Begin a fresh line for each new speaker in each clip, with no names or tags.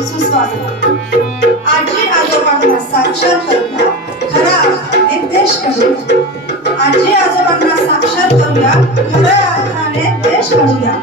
सुस्वागत. आजी आजोबांना साक्षर करूया. खरा अर्थाने देश घडूया आजी आजोबांना साक्षर करूया. खऱ्या अर्थाने देश
करूया.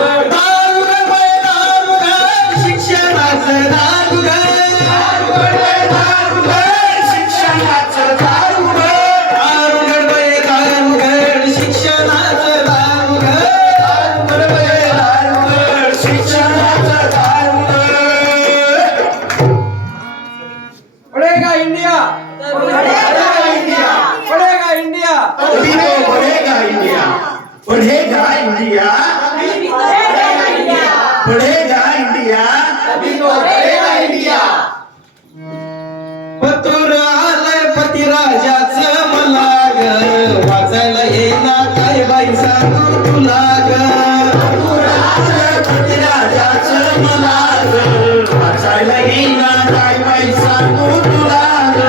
इंडिया.
बढ़ेगा इंडिया.
पतुर मला ग वाचायला येईना काय बाई सांगू तुला ग
राजाचं मला ग, वाचायला येईना काय बाई सांगू तुला ग.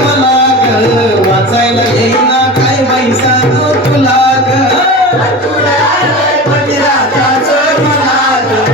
मला ग वाचायला काय बाई सांगू
राजाचं मला ग, वाचायला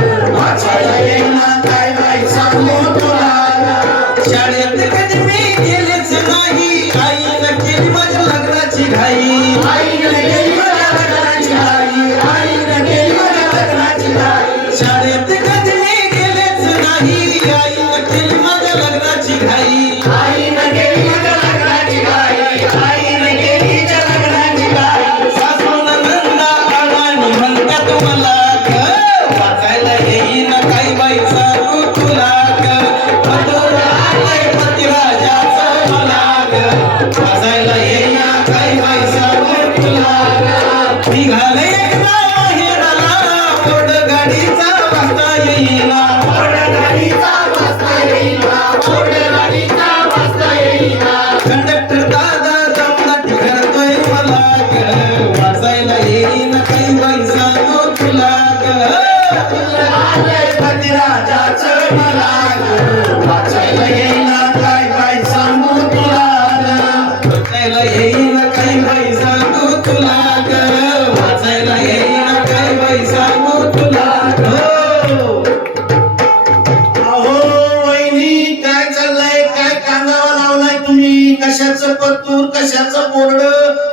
कशाचं पतूर कशाचं बोर्ड?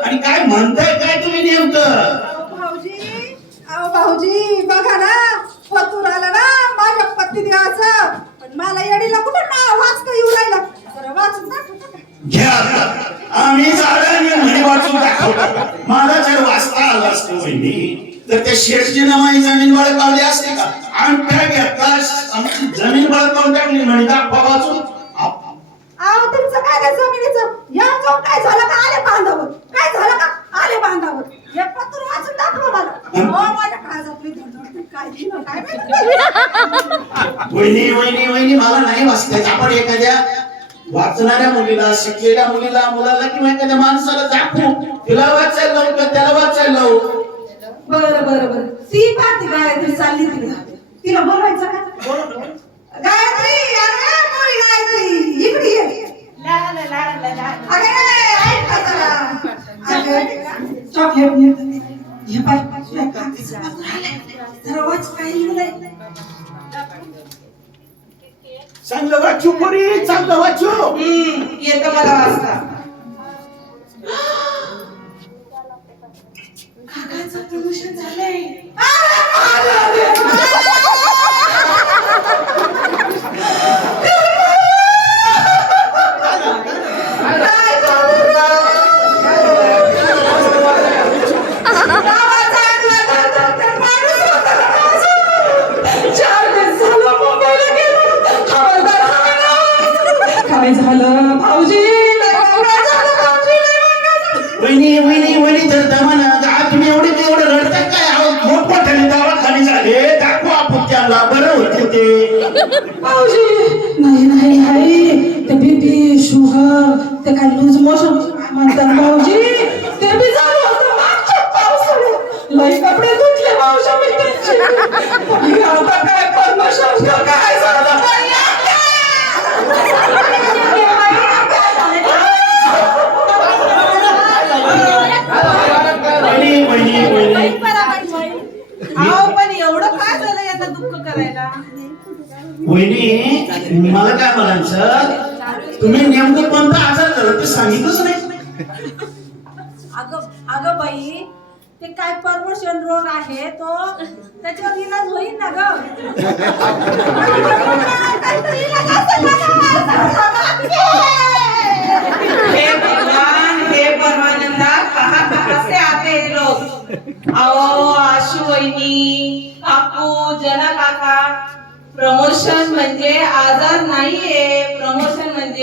आणि काय म्हणताय काय तुम्ही नेमकं?
भाऊजी अहो भाऊजी बघा ना फतूर आलं ना माझ्या पत्नी देवाचं. पण मला येडीला कुठं ना वाचता येऊ राहिलं? जरा वाचून दाखवता का?
घ्या आता. आम्ही म्हणे वाचून दाखवतो. मला जर वाचता आलं असतं वहिनी तर त्या शेठची नावाने जमीन बळकावली असते का? अंगठ्या घेतला आमची जमीन बळकावून टाकली म्हणे दाखवा वाचून. आप-
अहो तुमचं काय जमिनीचं काय झालं का? आले बांधावर. काय झालं का?
आले बांधावर. हे पत्र वाचून दाखव मला. हो माझ्या काळजातली धडधड. काय दिलं? काय माहिती?
वहिनी वहिनी वहिनी मला नाही वाचतायत. आपण एखाद्या वाचणाऱ्या मुलीला शिकलेल्या मुलीला मुलाला किंवा एखाद्या माणसाला दाखवू. तिला वाचायला लावू का त्याला वाचायला लावू?
बरं बरं बरं. ती पाहते गायत्री चालली तिला. तिला बोलवायचं का गायत्री अरे मोरी गायत्री इकडे ये अरे ऐक ना जरा. मिळतं. हे पत्र आलंय. जरा वाच काय लिहिलंय.
चांगलं वाचू पोरी चांगलं वाचू
येतं मला वाचता काकाचं प्रमोशन झालंय शुगर ते काय लूज मोशन? म्हणतात भाऊजी ते बी झालं होतं. मागच्या पावसाळ्यात. लई कपडे धुतले भाऊजी मी त्यांचे. आणि आता काय झालं
वहिनी मला काय म्हणायचं? तुम्ही नेमकं कोणता आजार झाला ते सांगितलंच नाही.
अगं अगं बाई ते काय प्रमोशन रोग आहे तो? त्याच्यावर इलाज होईल ना ग? हे भगवान हे परमानंदा कहा कहा से आते हैं लोग आओ आशू वहिनी काकू जना काका प्रमोशन म्हणजे आजार नाहीये. प्रमोशन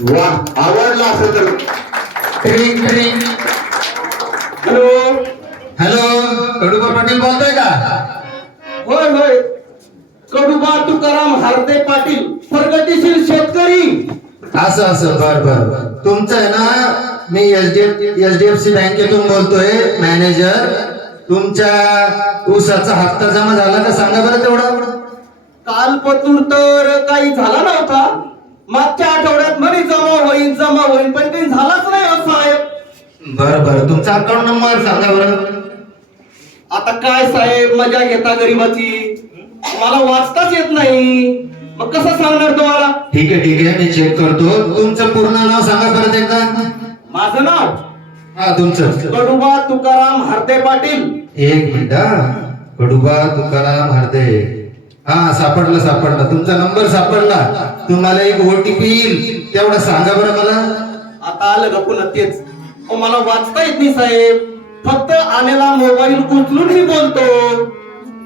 वा आवडला असेल तर. ट्रिंग ट्रिंग
हॅलो
हॅलो कडुबा पाटील बोलतोय का?
होय होय. कडुबा तुकाराम हार्दे पाटील प्रगतीशील शेतकरी.
असं असं. बर बर तुमचं आहे ना मी H D H D F C बँकेतून बोलतोय मॅनेजर तुमच्या ऊसाचा हप्ता जमा झाला का? सांगा बरं तेवढा.
कालपतूर तर काही झाला नव्हता. मागच्या आठवड्यात म्हणे जमा होईल जमा होईल पण काही झालाच नाही हो साहेब.
बर बर. तुमचा अकाउंट नंबर सांगा बरं.
आता काय साहेब मजा घेता गरीबाची. मला वाचताच येत नाही. मग कसं सांगणार तुम्हाला?
ठीक आहे ठीक आहे. मी चेक करतो. तुमचं पूर्ण नाव सांगा परत एकदा.
माझं नाव?
हा तुमचं.
कडुबा तुकाराम हार्दे पाटील.
एक मिनिट. कडुबा तुकाराम हरदे. हा सापडला सापडला. तुमचा नंबर सापडला. तुम्हाला एक ओटीपी येईल. तेवढं सांगा बरं मला.
आता आलं का पुन्हा तेच? अहो, मला वाचता येत नाही साहेब. फक्त आलेला मोबाईल उचलून मी बोलतो.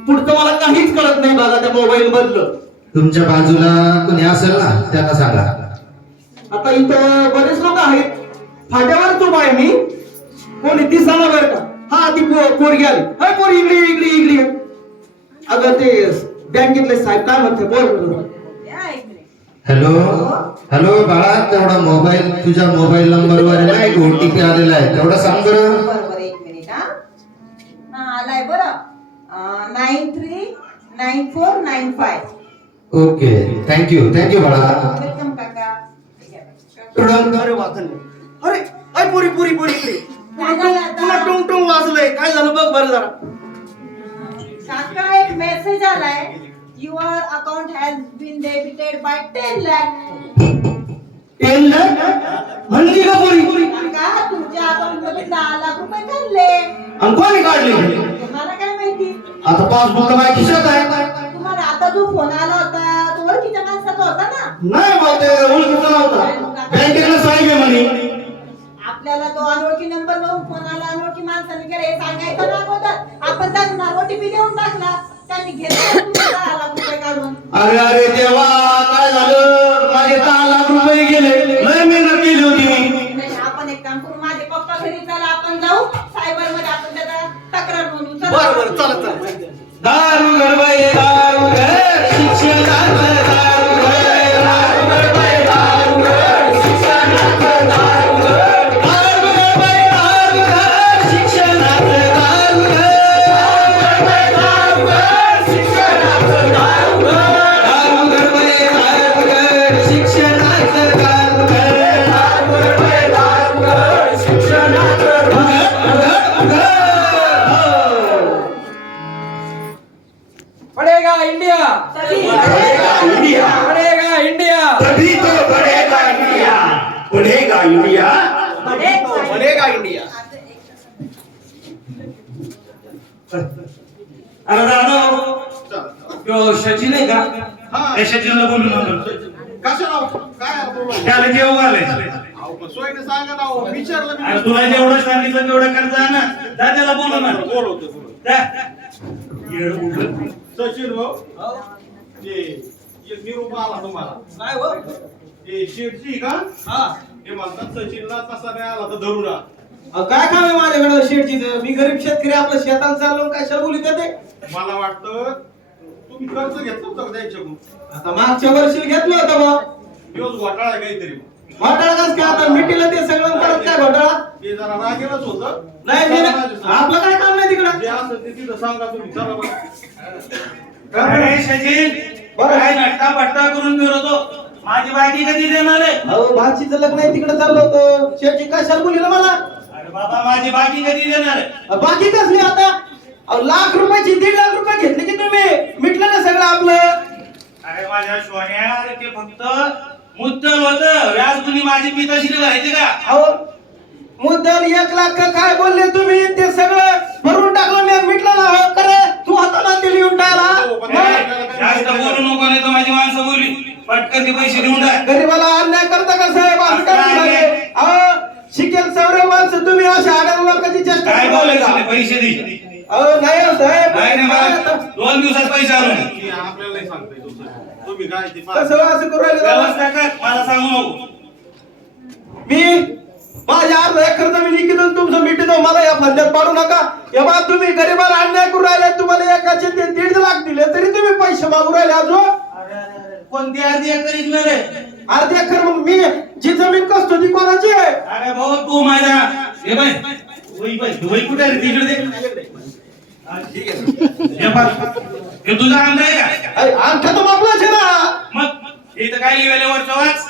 पुढचं मला काहीच कळत नाही बघा त्या मोबाईल मधलं.
तुमच्या बाजूला कोणी असेल ना त्यांना सांगा.
आता इथं बरेच लोक आहेत. फाट्यावर उभा आहे मी. कोणी सांगा बरं का? हा ती पो- पोरगी आली. हाय पोरी इगली इगली इगली अगं ते बँकेतले साहेब काय म्हणते बोल.
या इकडे
हॅलो हॅलो बाळा तेवढा मोबाईल तुझ्या मोबाईल नंबरवर आहे ना एक ओटीपी आलेला आहे. तेवढा सांग बरं.
बरोबर एक मिनिट हा. हा आलाय बरं. Nine three nine four nine five
okay thank you thank you बाळा.
वेलकम काका.
थोडं
अरे वाचन अरे अय पुरी पुरी पुरी पुरी.
काय झालं आता?
टुंग टुंग वाजलंय. काय झालं बघ बरं जरा.
काका एक मेसेज आलाय. Your account has been debited by ten lakh
ten lakh म्हणली का पुरी?
काका तुमच्या अकाउंट दहा लाख रुपये काढले
आणि कोणी काढली?
तुम्हाला काय माहिती?
आता पासबुक तर माझ्या खिशात आहे.
तुम्हाला आता जो फोन आला होता तो ओळखीच्या माणसाचा होता ना?
नाही बा ते ओळखीचा नव्हता. बँकेकडे आहे म्हणे.
आपल्याला तो अनोळखी नंबर वरून फोन आला अनोळखी माणसाने केलं हे सांगायचं ना अगोदर. आपण त्यांना ओटीपी देऊन टाकला. त्यांनी घेतला दहा लाख रुपये काढून
अरे अरे
दादा तो सचिन आहे का? त्या सचिनला बोलून. त्याला जेव घालायचं अरे तुला जेवढं सांगितलं तेवढं कर जा ना. आण. जा. येडं उघडं.
सचिन भाऊ. ते एक निरोप आला तुम्हाला.
काय हो
ते शेठजी का? हे. म्हणतात सचिनला तसा नाही आला तर धरुणा
अहो, काय काम आहे माझ्याकडे शेटची मी गरीब शेतकरी आपलं शेतात चाललो कशाला बोलित ते
मला वाटतं तुम्ही कर्ज घेतलं होतं का त्यांच्याकडून?
आता मागच्या वर्षी घेतलं होतं बा.
दिवस घोटाळा आहे काहीतरी.
घोटाळा कस काय? आता मिटीला ते सगळं परत काय घोटाळा?
ते जरा रागेलच होतं.
नाही नाही, नाही. आपलं काय काम नाही
जे
तिकडं
असेल ते तिथं सांगा तुम्ही चला बरं.
अरे सचिन
बरं.
काय नट्टा पट्टा करून फिरवतो. माझी बायकी कधी देणार आहे?
अहो भाचीचं लग्न आहे तिकडे चाललो होतो. शेटची कशाला बोलिलं मला?
अरे बाबा माझी बाकी कधी देणार आहे?
बाकी कसली आता? अहो, लाख रुपयाची दीड लाख रुपये घेतले की तुम्ही? मिटलं ना सगळं आपलं?
अरे माझ्या सोन्या अरे ते फक्त मुद्दल होत. व्याज कुणी माझी पिताश्री भरायचे का?
अहो मुद्दल एक लाख का काय बोलले तुम्ही? ते सगळं भरून टाकलं मी मिटलं ना. हो करे तू हाताला ते लिहून टाकला
जास्त बोलू नको नाही तर माझी माणसं बोली पटकन ते पैसे देऊन टाक.
गरीबाला अन्याय करता का साहेब? असं काय शिकेल सवरे माणसं तुम्ही अशा आडार लोकांची चेष्टा
काय बोलायचं. नाही, पैसे दे.
अहो नाही हो साहेब.
नाही नाही मला दोन दिवसात पैसे आणून
आपल्याला नाही सांगता येत होतं. तुम्ही काय.
कसं असं करू राहिले?
मला सांगू नको.
मी माझ्या अर्ध एकर जमीन इकडून तुमचं मिटतो मला या फंद्यात पाडू नका. या बा तुम्ही गरीबाला अन्याय करू राहिले तुम्हाला एकाचे ते दीड लाख दिले तरी तुम्ही पैसे मागू राहिले अजून
कोणती अर्धी एकर इकणार आहे
अर्धे एकर मग मी जी जमीन कसतो ती कोणाची आहे?
अरे भाऊ तू माझ्या हे वही वही कुठे आहे? ती हा, बघ. हे तुझा अंदाज आहे का?
अंगठा तर आपलाच आहे ना.
मग इथं काय लिहिलेलं वरचं वाच?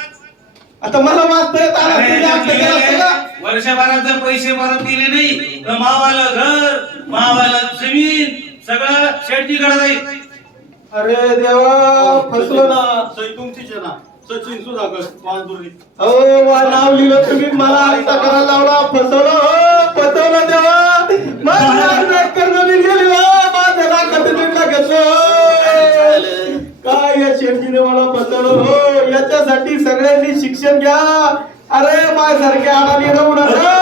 आता मला वाचता येत आला तुम्ही अंगठा केला असता का?
वर्षभरात जर पैसे परत दिले नाही. तर मावाला घर मावाला जमीन सगळं शेडजीकडे जाईल.
अरे देवा फसलो ना.
सई तुमचीच आहे ना सचिन सुधाकर पालदुरी
अहो वा नाव लिहिलं तुम्ही. मला अंगठा करायला लावला. फसवलं हो फसवलं देवा. माझं अर्ध एकर जमीन गेली. हो माझ्या लाख घेतलं हो. काय या शेठजीने मला फसवलं हो? याच्यासाठी सगळ्यांनी शिक्षण घ्या. अरे माय सारखे आडाणी राहू नका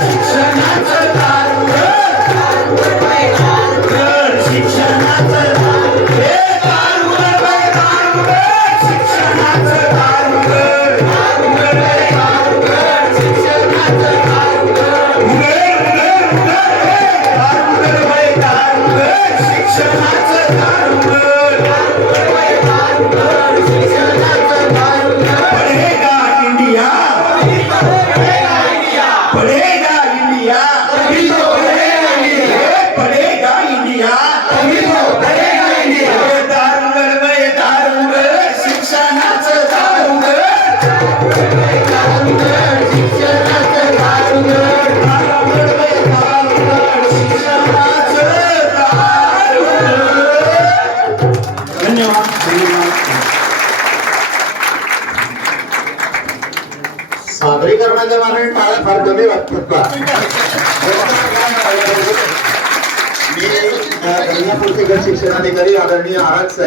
शिक्षणाचं
कमी वाटतात बा. मी गंगापूरचे गट शिक्षणाधिकारी आदरणीय आराज साहेब